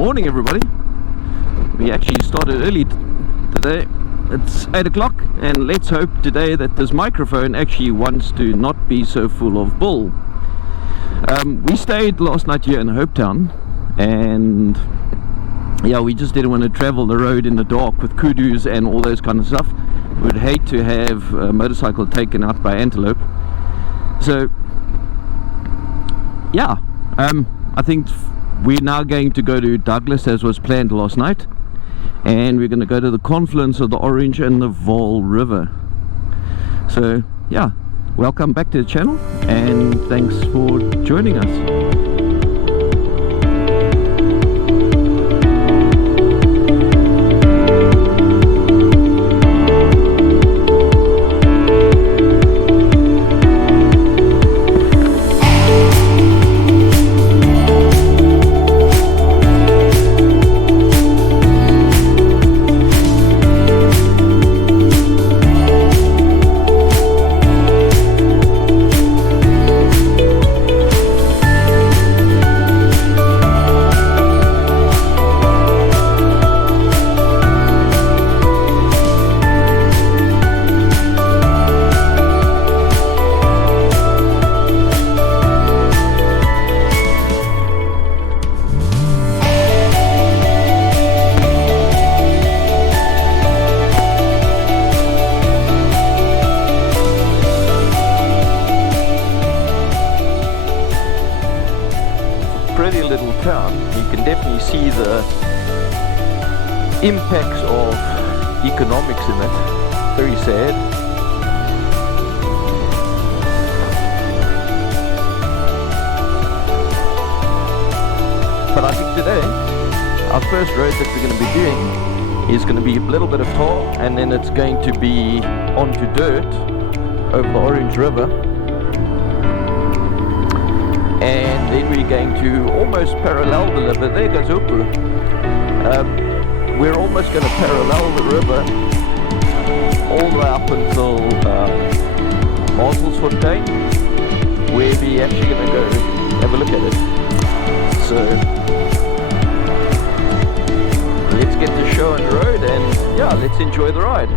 morning, everybody. We actually started early today. It's 8 o'clock, and let's hope today that this microphone actually wants to not be so full of bull. We stayed last night here in Hopetown, and yeah, we just didn't want to travel the road in the dark with kudus and all those kind of stuff. We'd hate to have a motorcycle taken out by antelope. So yeah, I think we're now going to go to Douglas as was planned last night, and we're going to go to the confluence of the Orange and the Vaal River. So yeah, welcome back to the channel and thanks for joining us. Pretty little town. You can definitely see the impacts of economics in it. Very sad. But I think today our first road that we're going to be doing is going to be a little bit of tar, and then it's going to be onto dirt over the Orange River. And then we're going to almost parallel the river. There goes Upu. We're almost going to parallel the river all the way up until Fontaine, where we're actually going to go have a look at it. So let's get the show on the road, and yeah, let's enjoy the ride.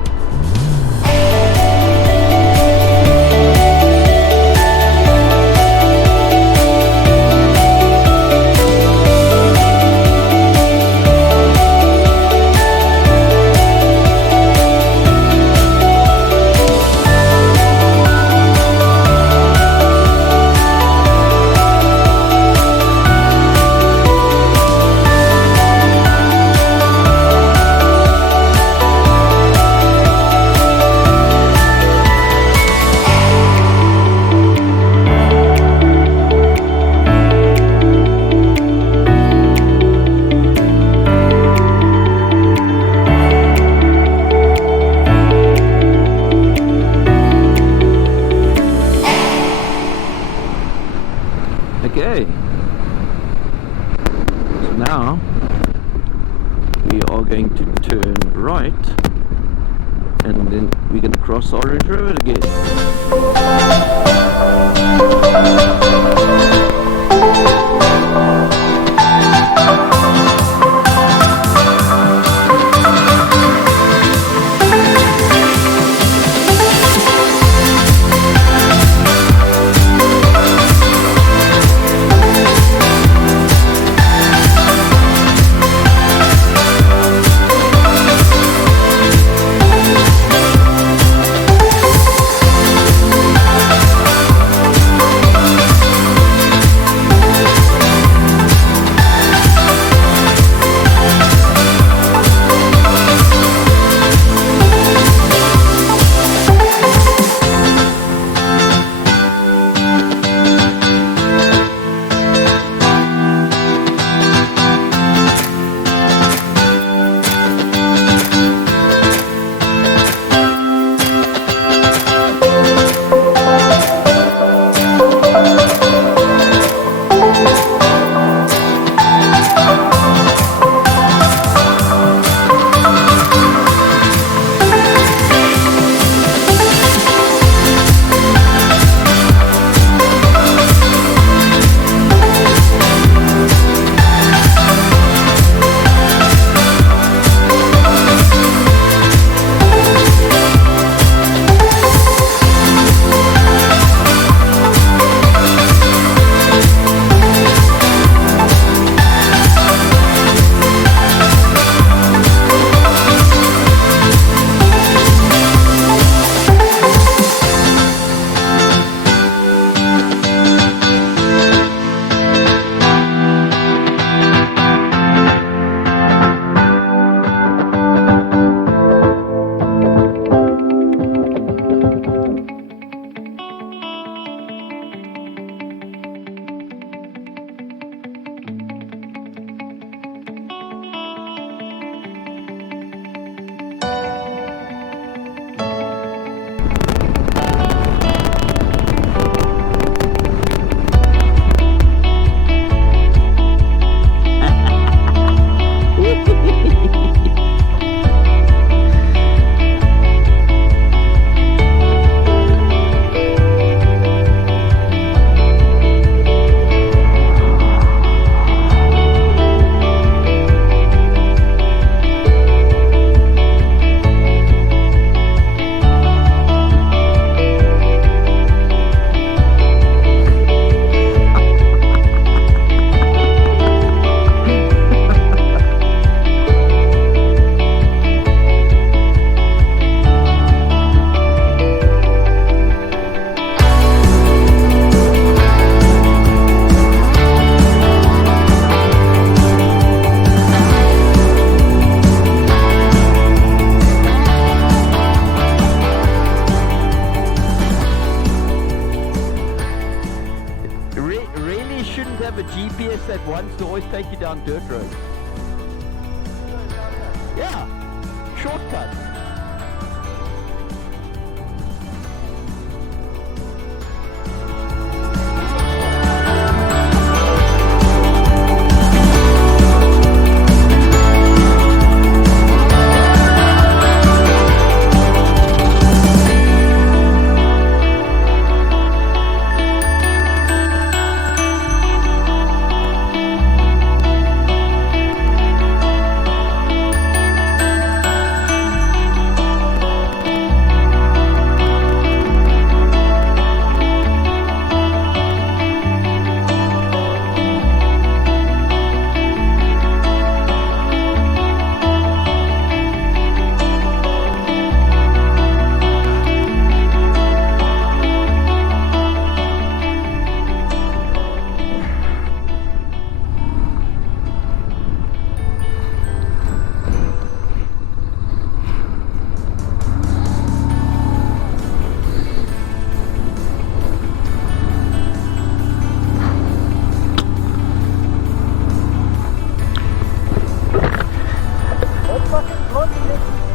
Okay, so now we are going to turn right, and then we're going to cross the Orange River again. that wants to always take you down dirt roads. Yeah, shortcuts.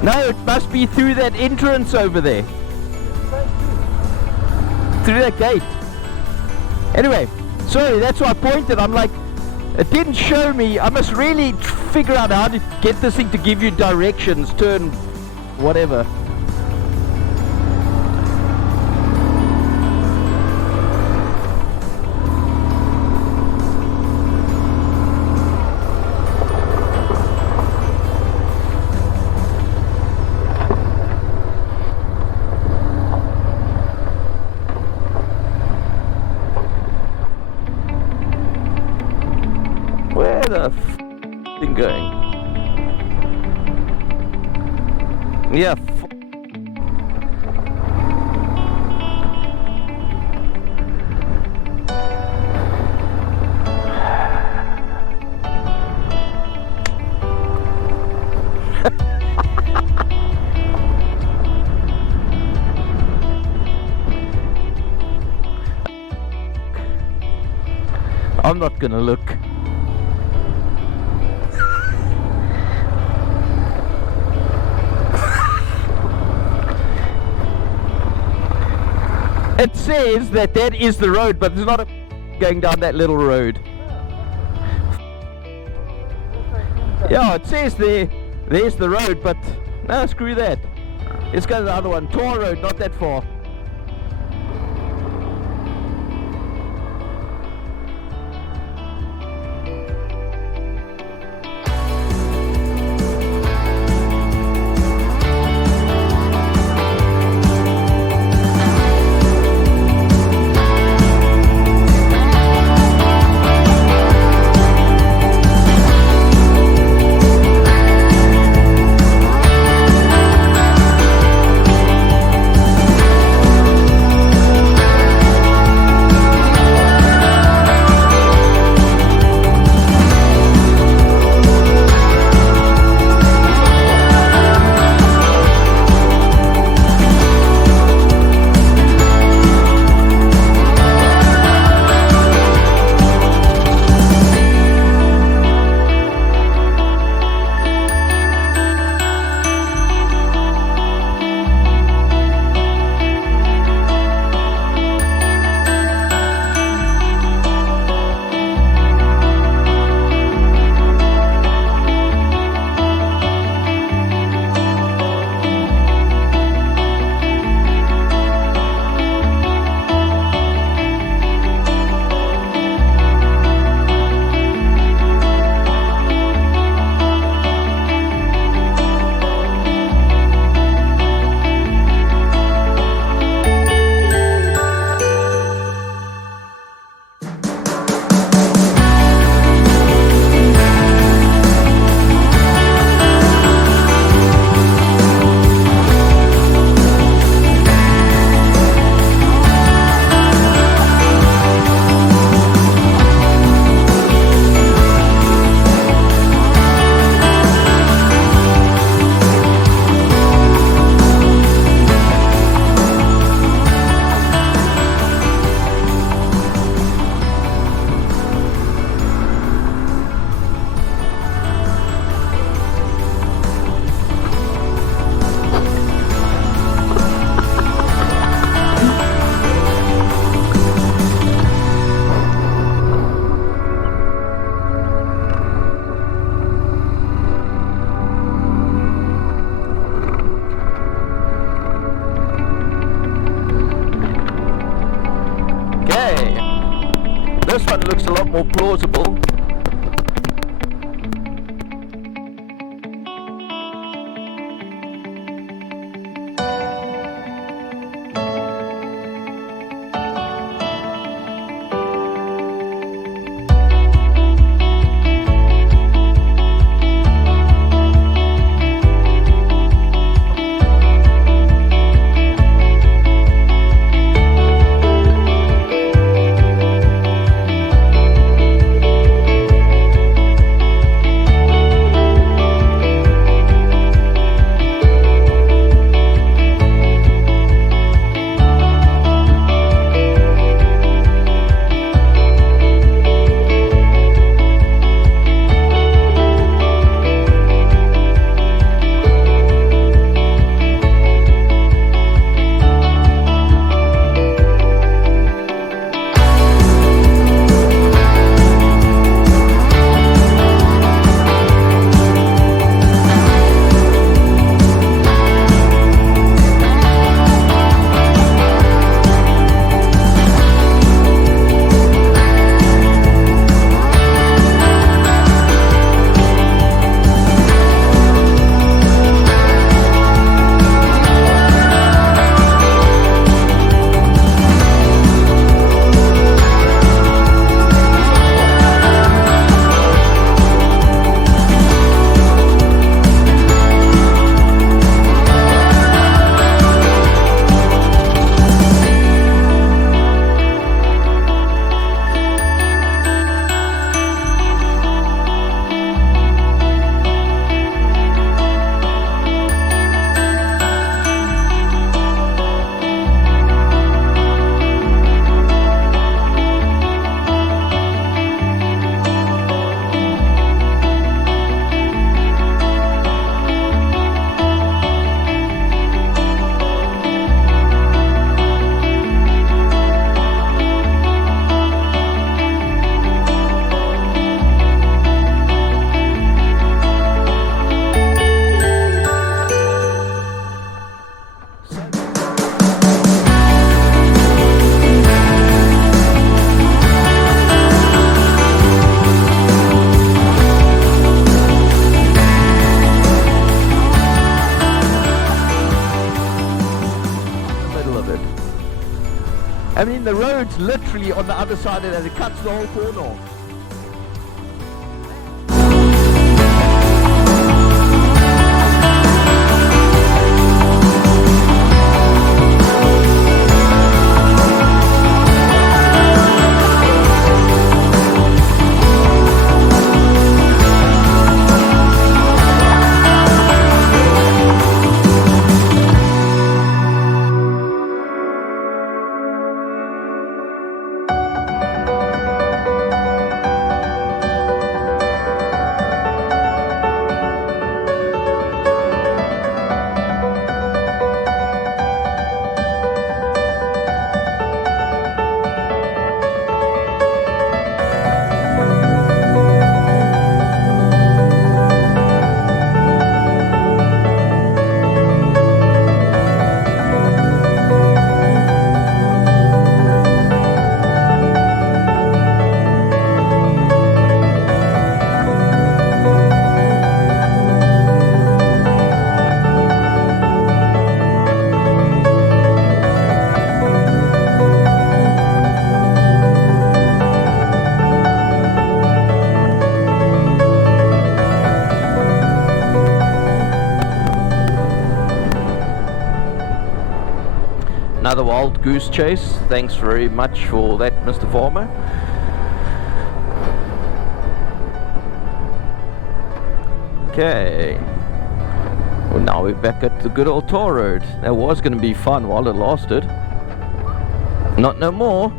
No, it must be through that entrance over there. Through that gate. Anyway, sorry, that's why I pointed. I'm like, it didn't show me. I must really figure out how to get this thing to give you directions, turn, whatever. Where the f***ing going? Yeah, I'm not gonna look. It says that that is the road, but there's not a going down that little road. Yeah, it says there's the road, but no, screw that. Let's go to the other one. Tor Road, not that far. more plausible. I mean, the road's literally on the other side of that. It cuts the whole corner off. Another wild goose chase. Thanks very much for that, Mr. Farmer. Okay. Well, now we're back at the good old Tar Road. That was going to be fun while it lasted. Not no more.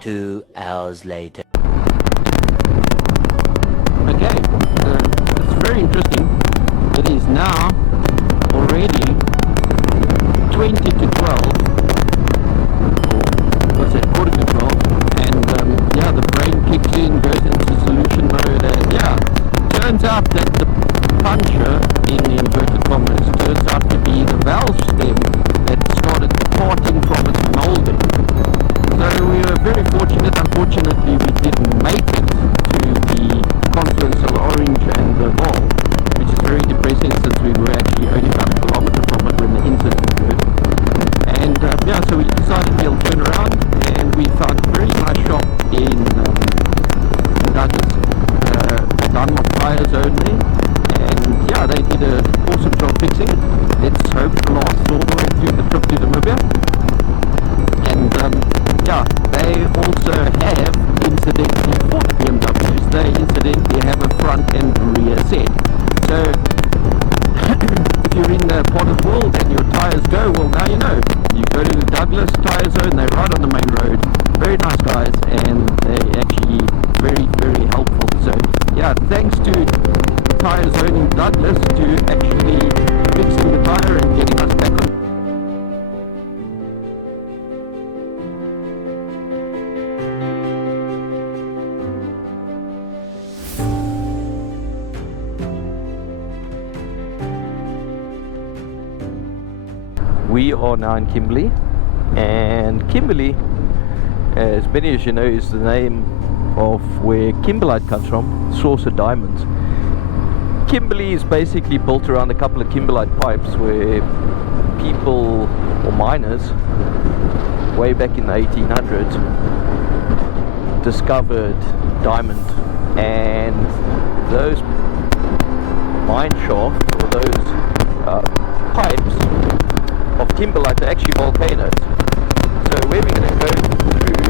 Two hours later. Okay, it's very interesting. It is now already 20 to 12. Or what's it, quarter to 12. And yeah, the brain kicks in, goes into solution mode, and yeah, molding. So we were very fortunate. Unfortunately, we didn't make it to the Confluence of Orange and the Vaal, which is very depressing since we were actually only about a kilometer from it when the incident occurred. And yeah, so we decided we'll turn around, and we found a very nice shop in Douglas, Dunlop Tires only, and yeah, they did an awesome job fixing it. Let's hope it lasts all the way through the trip to Namibia. And yeah, they also have, incidentally, for the BMWs, they incidentally have a front and rear set. So if you're in the part of the world and your tires go, well, now you know. You go to the Douglas Tire Zone, they're right on the main road. Very nice guys, and they're actually very, very helpful. So yeah, thanks to Tire Zone in Douglas to actually fixing the tire and getting us back on. We are now in Kimberly, and Kimberly, as many as you know, is the name of where kimberlite comes from, source of diamonds. Kimberly is basically built around a couple of kimberlite pipes where people, or miners, way back in the 1800s, discovered diamond, and those mine shafts, or those pipes of kimberlite are actually volcanoes. So where we're going to go through,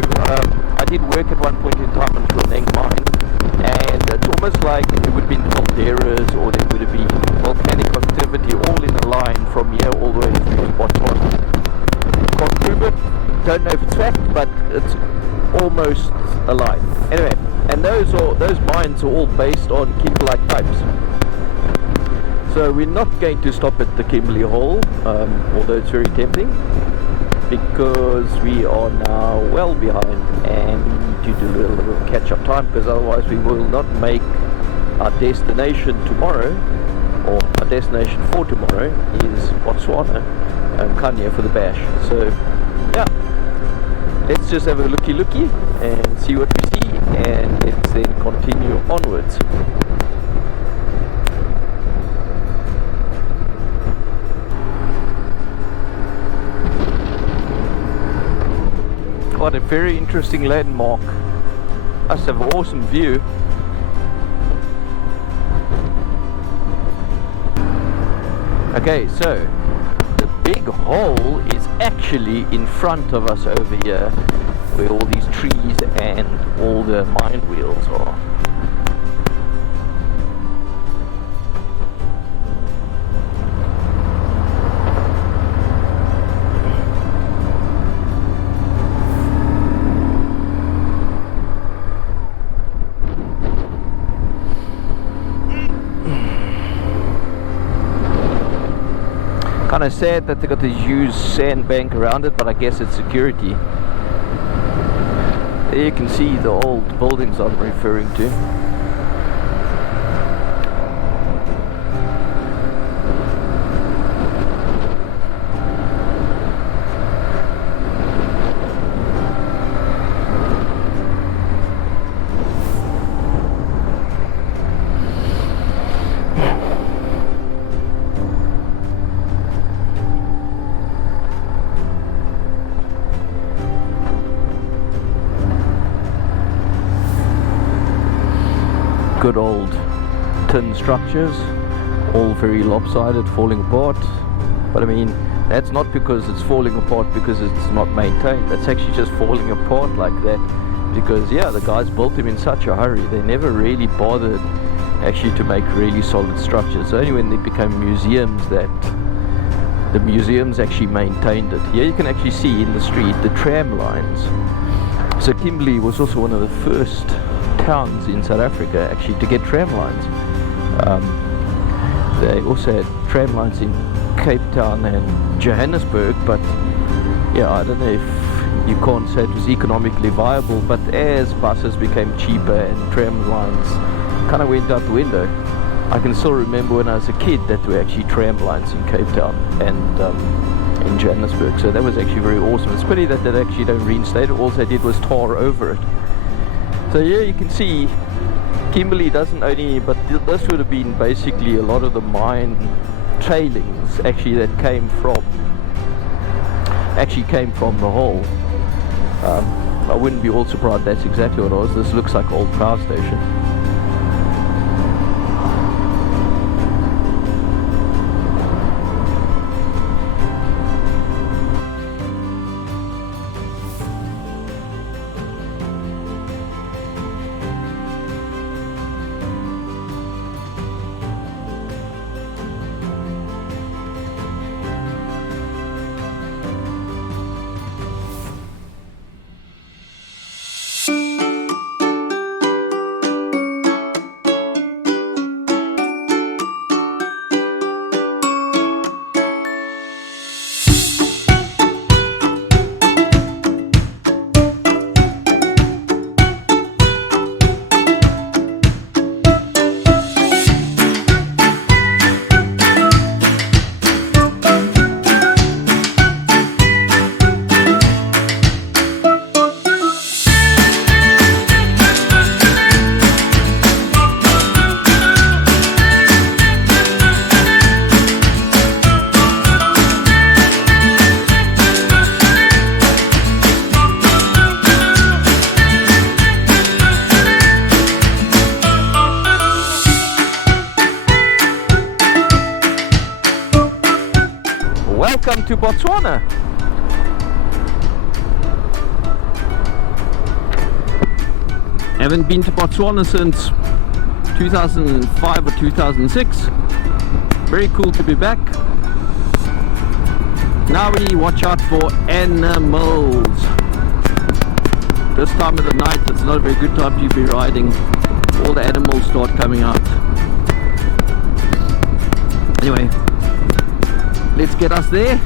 I did work at one point in time on Peacan mine, and it's almost like it would have been calderas, or there would have been volcanic activity all in a line from here all the way through to Botswana. Can't prove it, don't know if it's fact, but it's almost a line. Anyway, and those mines are all based on kimberlite pipes. So we're not going to stop at the Kimberley Hall, although it's very tempting, because we are now well behind and we need to do a little catch-up time, because otherwise we will not make our destination tomorrow, or our destination for tomorrow is Botswana and Kanye for the bash. So yeah, let's just have a looky and see what we see, and let's then continue onwards. What a very interesting landmark. Must have an awesome view. Okay, so the big hole is actually in front of us over here, where all these trees and all the mine wheels are. Kind of sad that they got this huge sandbank around it, but I guess it's security. There you can see the old buildings I'm referring to. Good old tin structures, all very lopsided, falling apart. But I mean, that's not because it's falling apart because it's not maintained. That's actually just falling apart like that because, yeah, the guys built them in such a hurry. They never really bothered actually to make really solid structures. Only when they became museums that the museums actually maintained it. Here you can actually see in the street the tram lines. So Kimberley was also one of the first towns in South Africa actually to get tram lines. They also had tram lines in Cape Town and Johannesburg, but yeah, I don't know if you can't say it was economically viable, but as buses became cheaper and tram lines kind of went out the window. I can still remember when I was a kid that there were actually tram lines in Cape Town, and in Johannesburg. So that was actually very awesome. It's pity that they actually don't reinstate it. All they did was tar over it. So yeah, you can see Kimberly doesn't own any, but this would have been basically a lot of the mine trailings actually that came from the hole. I wouldn't be all surprised that's exactly what it was. This looks like old power station. Welcome to Botswana. Haven't been to Botswana since 2005 or 2006. Very cool to be back. Now we watch out for animals. This time of the night, it's not a very good time to be riding. All the animals start coming out. Anyway, let's get us there.